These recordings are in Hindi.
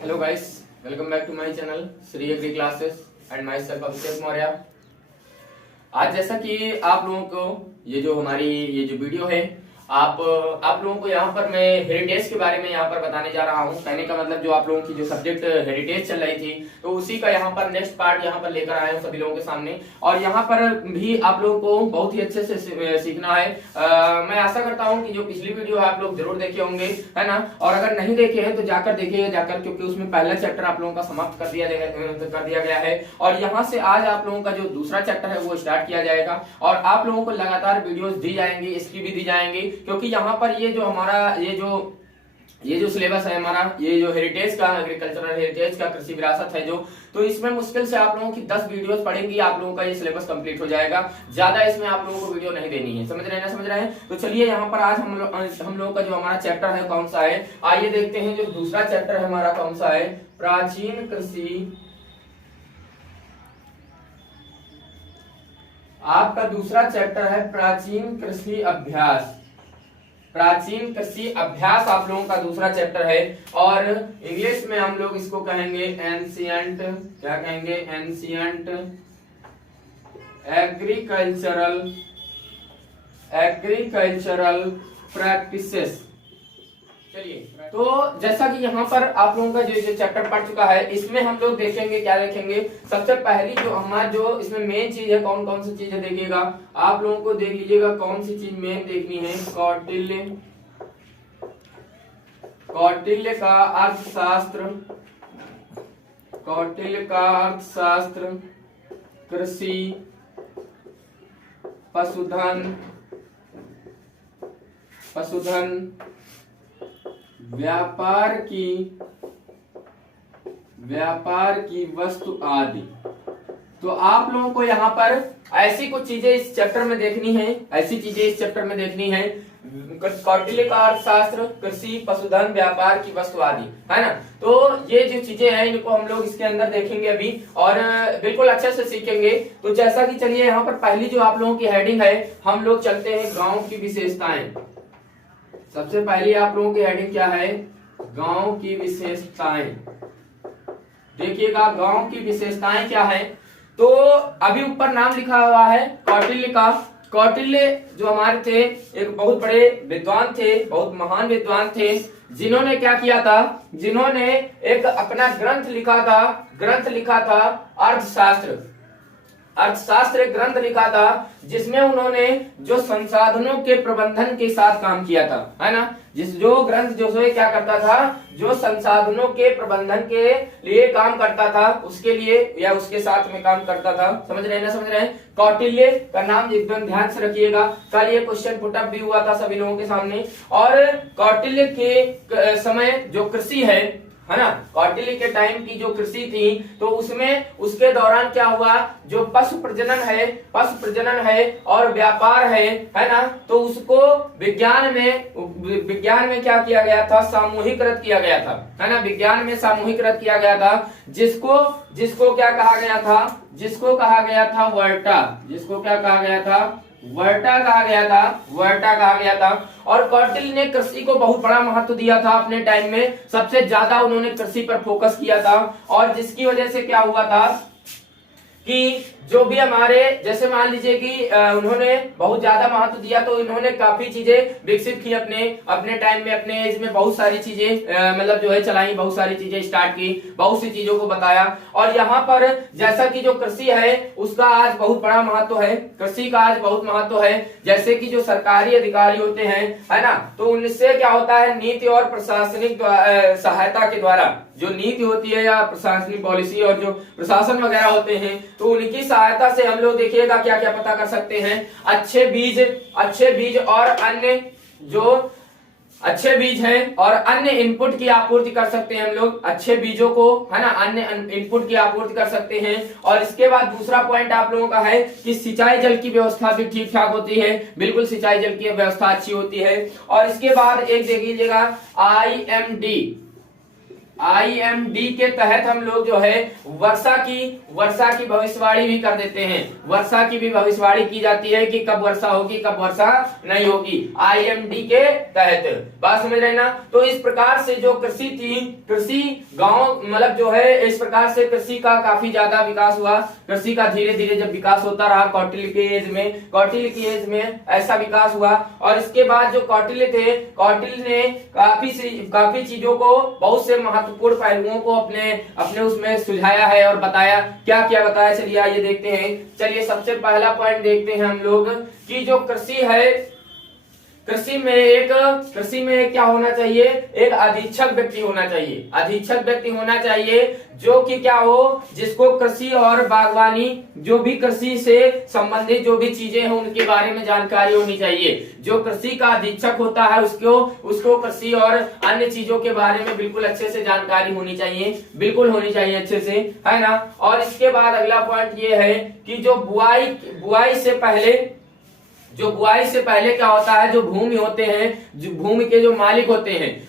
Hello guys, welcome back to my channel Shri agri classes and myself Abhishek Maurya. आज जैसा कि आप लोगों को ये जो हमारी ये जो वीडियो है आप लोगों को यहाँ पर मैं हेरिटेज के बारे में यहाँ पर बताने जा रहा हूँ। कहने का मतलब जो आप लोगों की जो सब्जेक्ट हेरिटेज चल रही थी तो उसी का यहाँ पर नेक्स्ट पार्ट यहाँ पर लेकर आए हूँ सभी लोगों के सामने। और यहाँ पर भी आप लोगों को बहुत ही अच्छे से सीखना है। मैं आशा करता हूँ कि जो पिछली वीडियो है आप लोग जरूर देखे होंगे, है ना। और अगर नहीं देखे हैं तो जाकर देखिएगा जाकर, क्योंकि उसमें पहला चैप्टर आप लोगों का समाप्त कर दिया गया है। और यहाँ से आज आप लोगों का जो दूसरा चैप्टर है वो स्टार्ट किया जाएगा और आप लोगों को लगातार वीडियोस दी जाएंगी, इसकी भी दी जाएंगी, क्योंकि यहाँ पर ये जो हमारा ये जो सिलेबस है हमारा, ये जो हेरिटेज का एग्रीकल्चरल हेरिटेज का कृषि विरासत है जो, तो इसमें मुश्किल से आप लोगों की 10 वीडियोस पढ़ेंगी, आप लोगों का ये सिलेबस कंप्लीट हो जाएगा। ज्यादा इसमें आप लोगों को वीडियो नहीं देनी है। समझ रहे हैं ना? समझ रहे हैं? तो चलिए यहाँ पर आज हम लोगों का जो हमारा चैप्टर है कौन सा है, आइए देखते हैं। जो दूसरा चैप्टर है हमारा कौन सा है, प्राचीन कृषि। आपका दूसरा चैप्टर है प्राचीन कृषि अभ्यास। प्राचीन कृषि अभ्यास आप लोगों का दूसरा चैप्टर है और इंग्लिश में हम लोग इसको कहेंगे एंशिएंट, क्या कहेंगे, एंशिएंट एग्रीकल्चरल प्रैक्टिसेस। चलिए, तो जैसा कि यहाँ पर आप लोगों का जो चैप्टर पढ़ चुका है, इसमें हम लोग देखेंगे, क्या देखेंगे, सबसे पहली जो हमारा जो इसमें मेन चीज है, कौन कौन सी चीजें देखिएगा आप लोगों को, देख लीजिएगा कौन सी चीज मेन देखनी है। कौटिल्य का अर्थशास्त्र, कृषि, पशुधन, व्यापार की वस्तु आदि। तो आप लोगों को यहाँ पर ऐसी कुछ चीजें इस चैप्टर में देखनी है, कौटिल्य का अर्थशास्त्र, कृषि, पशुधन, व्यापार की वस्तु आदि, है ना। तो ये जो चीजें हैं इनको हम लोग इसके अंदर देखेंगे अभी और बिल्कुल अच्छे से सीखेंगे। तो जैसा कि चलिए यहाँ पर पहली जो आप लोगों की हेडिंग है, हम लोग चलते हैं गांव की विशेषताएं। सबसे पहली आप लोगों की हेडिंग क्या है, गांव की विशेषताएं। देखिएगा गांव की विशेषताएं क्या है। तो अभी ऊपर नाम लिखा हुआ है कौटिल्य का। कौटिल्य जो हमारे थे एक बहुत बड़े विद्वान थे, बहुत महान विद्वान थे, जिन्होंने क्या किया था, जिन्होंने एक अपना ग्रंथ लिखा था अर्थशास्त्र एक ग्रंथ लिखा था, जिसमें उन्होंने जो संसाधनों के प्रबंधन के साथ काम किया था, है ना। जो ग्रंथ जो क्या करता था, जो संसाधनों के प्रबंधन के लिए काम करता था, उसके लिए या उसके साथ में काम करता था। समझ रहे हैं? कौटिल्य का नाम एकदम ध्यान से रखिएगा, कल ये क्वेश्चन पुटअप भी हुआ था सभी लोगों के सामने। और कौटिल्य के समय जो कृषि है ना, कौटिल्य के टाइम की जो कृषि थी, तो उसमें उसके दौरान क्या हुआ, जो पशु प्रजनन है और व्यापार है ना, तो उसको विज्ञान में क्या किया गया था, सामूहिकृत किया गया था, है ना। विज्ञान में सामूहिकृत किया गया था, जिसको क्या कहा गया था, जिसको कहा गया था वर्टा। जिसको क्या कहा गया था, वर्टा कहा गया था। और कौटिल्य ने कृषि को बहुत बड़ा महत्व दिया था अपने टाइम में, सबसे ज्यादा उन्होंने कृषि पर फोकस किया था। और जिसकी वजह से क्या हुआ था कि जो भी हमारे, जैसे मान लीजिए कि उन्होंने बहुत ज्यादा महत्व दिया, तो इन्होंने काफी चीजें विकसित की अपने टाइम में, अपने एज में बहुत सारी चीजें मतलब जो है चलाई, बहुत सारी चीजें स्टार्ट की, बहुत सी चीजों को बताया। और यहाँ पर जैसा कि जो कृषि है उसका आज बहुत बड़ा महत्व है, कृषि का आज बहुत महत्व है। जैसे कि जो सरकारी अधिकारी होते हैं, है ना, तो उनसे क्या होता है, नीति और प्रशासनिक सहायता के द्वारा, जो नीति होती है या प्रशासनिक पॉलिसी और जो प्रशासन वगैरह होते हैं, तो उनकी सहायता से हम लोग देखिएगा क्या क्या पता कर सकते हैं। अच्छे बीज और अन्य इनपुट की आपूर्ति कर सकते हैं हम लोग, अच्छे बीजों को, है ना, अन्य इनपुट की आपूर्ति कर सकते हैं। और इसके बाद दूसरा पॉइंट आप लोगों का है कि सिंचाई जल की व्यवस्था भी ठीक ठाक होती है, बिल्कुल सिंचाई जल की व्यवस्था अच्छी होती है। और इसके बाद एक देख लीजिएगा IMD के तहत हम लोग जो है वर्षा की भविष्यवाणी भी कर देते हैं। वर्षा की भी भविष्यवाणी की जाती है कि कब वर्षा होगी कब वर्षा नहीं होगी, IMD के तहत। बात समझ रहे ना। तो इस प्रकार से जो कृषि थी, कृषि गांव मतलब जो है इस प्रकार से कृषि का काफी ज्यादा विकास हुआ। कृषि का धीरे धीरे जब विकास होता रहा कौटिल्य की एज में ऐसा विकास हुआ। और इसके बाद जो कौटिल्य थे, कौटिल्य ने काफी चीजों को, बहुत से महत्वपूर्ण पहलुओं को अपने उसमें सुझाया है और बताया। क्या क्या बताया, चलिए आइए देखते हैं। चलिए सबसे पहला पॉइंट देखते हैं हम लोग कि जो कृषि है, कृषि में क्या होना चाहिए, एक अधीक्षक व्यक्ति होना चाहिए। अधीक्षक व्यक्ति होना चाहिए जो कि क्या हो, जिसको कृषि और बागवानी जो भी कृषि से संबंधित जो भी चीजें हैं उनके बारे में जानकारी होनी चाहिए। जो कृषि का अधीक्षक होता है उसको कृषि और अन्य चीजों के बारे में बिल्कुल अच्छे से जानकारी होनी चाहिए, बिल्कुल होनी चाहिए अच्छे से, है ना। और इसके बाद अगला पॉइंट ये है कि जो बुआई से पहले क्या होता है, जो भूमि होते हैं, जो भूमि के जो मालिक होते हैं,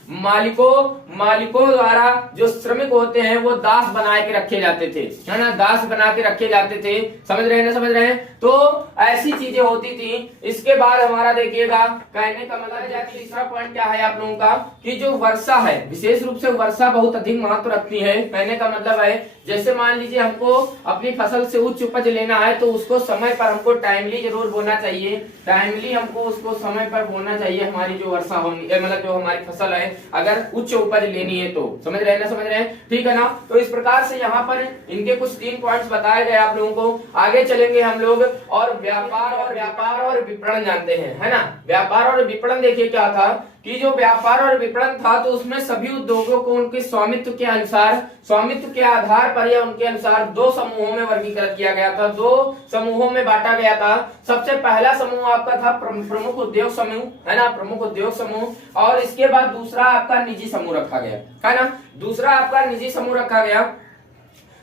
मालिकों द्वारा जो श्रमिक होते हैं वो दास बना के रखे जाते थे, है ना, दास बना के रखे जाते थे। समझ रहे हैं। तो ऐसी चीजें होती थी। इसके बाद हमारा देखिएगा, कहने का मतलब है तीसरा पॉइंट क्या है आप लोगों का, कि जो वर्षा है, विशेष रूप से वर्षा बहुत अधिक महत्व रखती है। कहने का मतलब है जैसे मान लीजिए हमको अपनी फसल से उच्च उपज लेना है तो उसको समय पर हमको टाइमली जरूर बोना चाहिए, टाइमली हमको उसको समय पर बोना चाहिए। हमारी जो वर्षा होनी मतलब जो हमारी फसल है अगर उच्च उपज लेनी है तो, समझ रहे हैं, ठीक है ना। तो इस प्रकार से यहाँ पर इनके कुछ 3 पॉइंट्स बताए गए आप लोगों को। आगे चलेंगे हम लोग और व्यापार और विपणन जानते हैं, है ना। व्यापार और विपणन देखिए क्या था कि जो व्यापार और विपणन था तो उसमें सभी उद्योगों को उनके स्वामित्व के आधार पर या उनके अनुसार 2 समूहों में वर्गीकृत किया गया था, 2 समूहों में बांटा गया था। सबसे पहला समूह आपका था प्रमुख उद्योग समूह, है ना, प्रमुख उद्योग समूह। और इसके बाद दूसरा आपका निजी समूह रखा गया, है ना, दूसरा आपका निजी समूह रखा गया।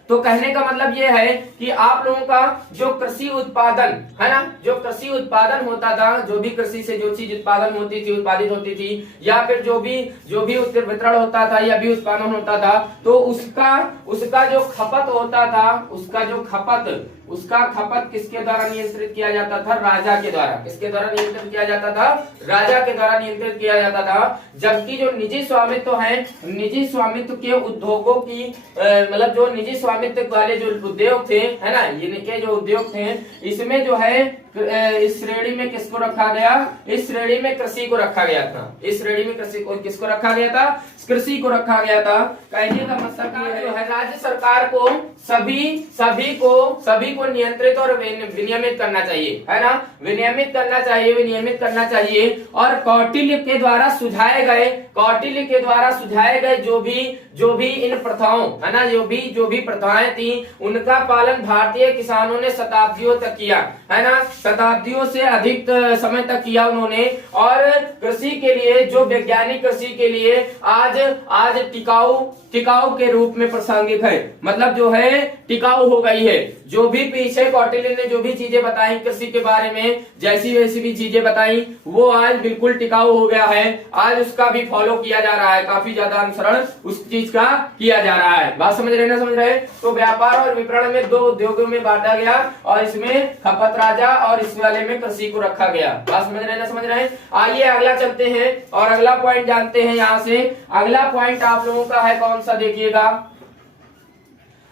तो कहने का मतलब ये है कि आप लोगों का जो कृषि उत्पादन है ना, जो कृषि उत्पादन होता था, जो भी कृषि से जो चीज उत्पादन होती थी, उत्पादित होती थी, या फिर जो भी वितरण होता था या भी उत्पादन होता था, तो उसका जो खपत होता था, उसका खपत किसके द्वारा नियंत्रित किया जाता था, राजा के द्वारा। किसके द्वारा नियंत्रित किया जाता था, राजा के द्वारा नियंत्रित किया जाता था। जबकि जो निजी स्वामित्व है, निजी स्वामित्व के उद्योगों की मतलब जो निजी स्वामित्व वाले जो उद्योग थे, है ना, इनके जो उद्योग थे, इसमें जो है इस श्रेणी में किसको रखा गया, इस श्रेणी में कृषि को रखा गया था। इस श्रेणी में किसको रखा गया था, कृषि को रखा गया था। कहने का मतलब ये जो है राज्य सरकार को सभी को नियंत्रित और विनियमित करना चाहिए, है ना, विनियमित करना चाहिए। और कौटिल्य के द्वारा सुझाए गए जो भी इन प्रथाओं, है ना, जो भी प्रथाएं थी उनका पालन भारतीय किसानों ने शताब्दियों तक किया, है ना, शताब्दियों से अधिक समय तक किया उन्होंने। और कृषि के लिए जो वैज्ञानिक कृषि के लिए आज टिकाऊ के रूप में प्रासंगिक है, मतलब जो है टिकाऊ हो गई है। जो भी पीछे कौटिल्य ने जो भी चीजें बताई कृषि के बारे में, जैसी वैसी भी चीजें बताई, वो आज बिल्कुल टिकाऊ हो गया है। आज उसका भी फॉलो किया जा रहा है, काफी ज्यादा अनुसरण उस चीज का किया जा रहा है। बात समझ रहे। तो व्यापार और विपणन में 2 उद्योगों में बांटा गया और इसमें खपत राजा और इस वाले में कृषि को रखा गया। बात समझ रहे। आइए अगला चलते हैं और अगला पॉइंट जानते हैं। यहाँ से अगला पॉइंट आप लोगों का है कौन सा, देखिएगा।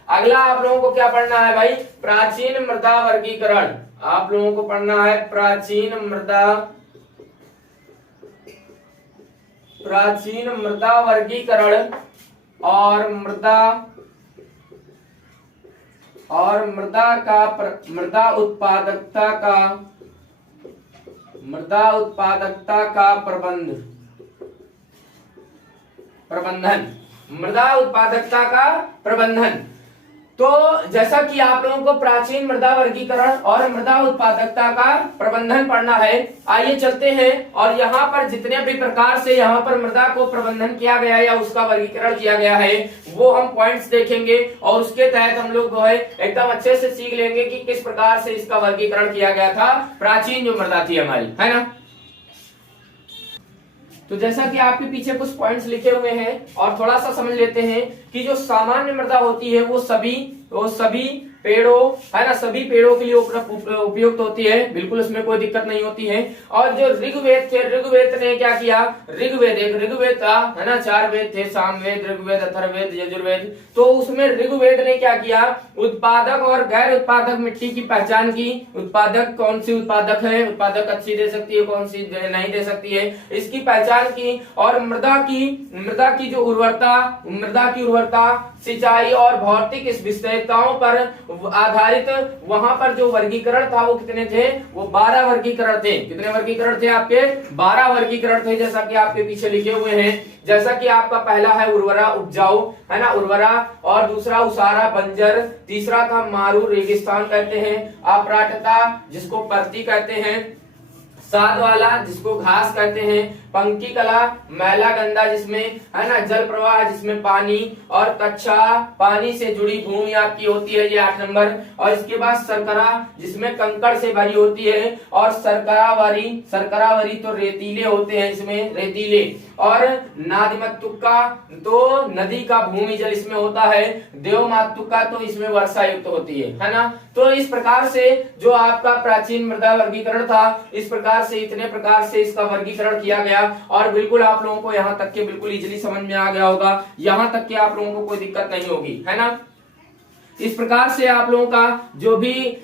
अगला आप लोगों को क्या पढ़ना है भाई, प्राचीन मृदा वर्गीकरण। आप लोगों को पढ़ना है प्राचीन मृदा वर्गीकरण और मृदा उत्पादकता का प्रबंधन। तो जैसा कि आप लोगों को प्राचीन मृदा वर्गीकरण और मृदा उत्पादकता का प्रबंधन पढ़ना है, आइए चलते हैं। और यहाँ पर जितने भी प्रकार से यहाँ पर मृदा को प्रबंधन किया गया है या उसका वर्गीकरण किया गया है, वो हम पॉइंट्स देखेंगे और उसके तहत हम लोग जो है एकदम अच्छे से सीख लेंगे कि किस प्रकार से इसका वर्गीकरण किया गया था, प्राचीन जो मृदा थी हमारी, है ना। तो जैसा कि आपके पीछे कुछ पॉइंट्स लिखे हुए हैं और थोड़ा सा समझ लेते हैं कि जो सामान्य मृदा होती है वो सभी पेड़ों, है ना, सभी पेड़ों के लिए उपयुक्त होती है, बिल्कुल उसमें कोई दिक्कत नहीं होती है। और जो ऋग्वेद थे, ऋग्वेद ने क्या किया, ऋग्वेद था, है ना, 4 वेद थे, सामवेद, ऋग्वेद, अथर्ववेद, यजुर्वेद। तो उसमें ऋग्वेद ने क्या किया, उत्पादक और गैर उत्पादक मिट्टी की पहचान की। उत्पादक कौन सी उत्पादक है, उत्पादक अच्छी दे सकती है, कौन सी नहीं दे सकती है, इसकी पहचान की। और मृदा की जो उर्वरता, सिंचाई और भौतिक इस विशेषताओं पर आधारित वहां पर जो वर्गीकरण था वो कितने थे, वो 12 वर्गीकरण थे। कितने वर्गीकरण थे आपके, 12 वर्गीकरण थे, जैसा कि आपके पीछे लिखे हुए हैं। जैसा कि आपका पहला है उर्वरा, उपजाऊ, है ना, उर्वरा, और दूसरा उसारा, बंजर, तीसरा था मारू, रेगिस्तान कहते हैं, अपराटता जिसको परती कहते हैं, साध वाला जिसको घास कहते हैं, पंक्ति कला, मैला गंदा जिसमें, है ना, जल प्रवाह जिसमें पानी, और कच्चा पानी से जुड़ी भूमि आपकी होती है, ये 8 नंबर। और इसके बाद सरकरा जिसमें कंकड़ से भरी होती है, और सरकरावरी तो रेतीले होते हैं, इसमें रेतीले। और नादिमत्तुका तो नदी का भूमि जल इसमें होता है, देवमातुका तो इसमें वर्षा युक्त होती है ना। तो इस प्रकार से जो आपका प्राचीन मृदा वर्गीकरण था, इस प्रकार से इतने प्रकार से इसका वर्गीकरण किया गया। और बिल्कुल आप लोगों को यहाँ तक के बिल्कुल इजीली समझ में आ गया होगा, यहाँ तक के आप लोगों को कोई दिक्कत नहीं होगी, है ना। इस प्रकार से आप लोगों का जो भी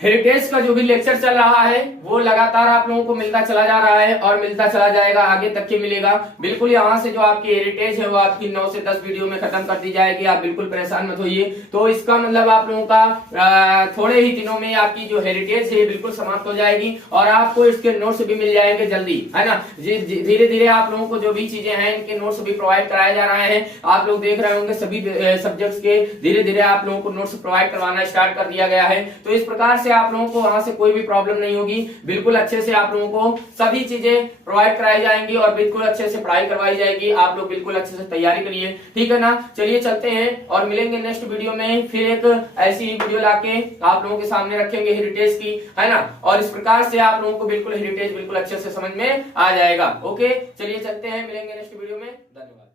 हेरिटेज का जो भी लेक्चर चल रहा है वो लगातार आप लोगों को मिलता चला जा रहा है और मिलता चला जाएगा, आगे तक के मिलेगा। बिल्कुल यहाँ से जो आपकी हेरिटेज है वो आपकी 9 से 10 वीडियो में खत्म कर दी जाएगी, आप बिल्कुल परेशान मत होइए। तो इसका मतलब आप लोगों का थोड़े ही दिनों में आपकी जो हेरिटेज है बिल्कुल समाप्त हो जाएगी और आपको इसके नोट्स भी मिल जाएंगे जल्दी, है ना। धीरे धीरे आप लोगों को जो भी चीजें हैं इनके नोट्स भी प्रोवाइड कराए जा रहे हैं। आप लोग देख रहे होंगे सभी सब्जेक्ट्स के धीरे धीरे आप लोगों को नोट्स प्रोवाइड करवाना स्टार्ट कर दिया गया है। तो इस प्रकार से आप लोगों को वहां से कोई भी प्रॉब्लम नहीं होगी, बिल्कुल अच्छे से आप लोगों को सभी चीजें प्रोवाइड कराई जाएंगी और बिल्कुल अच्छे से पढ़ाई करवाई जाएगी। आप लोग बिल्कुल अच्छे से तैयारी करिए, ठीक है ना। चलिए चलते हैं और मिलेंगे नेक्स्ट वीडियो में, फिर एक ऐसी ही वीडियो लाके आप लोगों के सामने रखेंगे हेरिटेज की, है ना। और इस प्रकार से आप लोगों को बिल्कुल हेरिटेज बिल्कुल अच्छे से समझ में आ जाएगा। ओके, चलिए चलते हैं, मिलेंगे नेक्स्ट वीडियो में। धन्यवाद।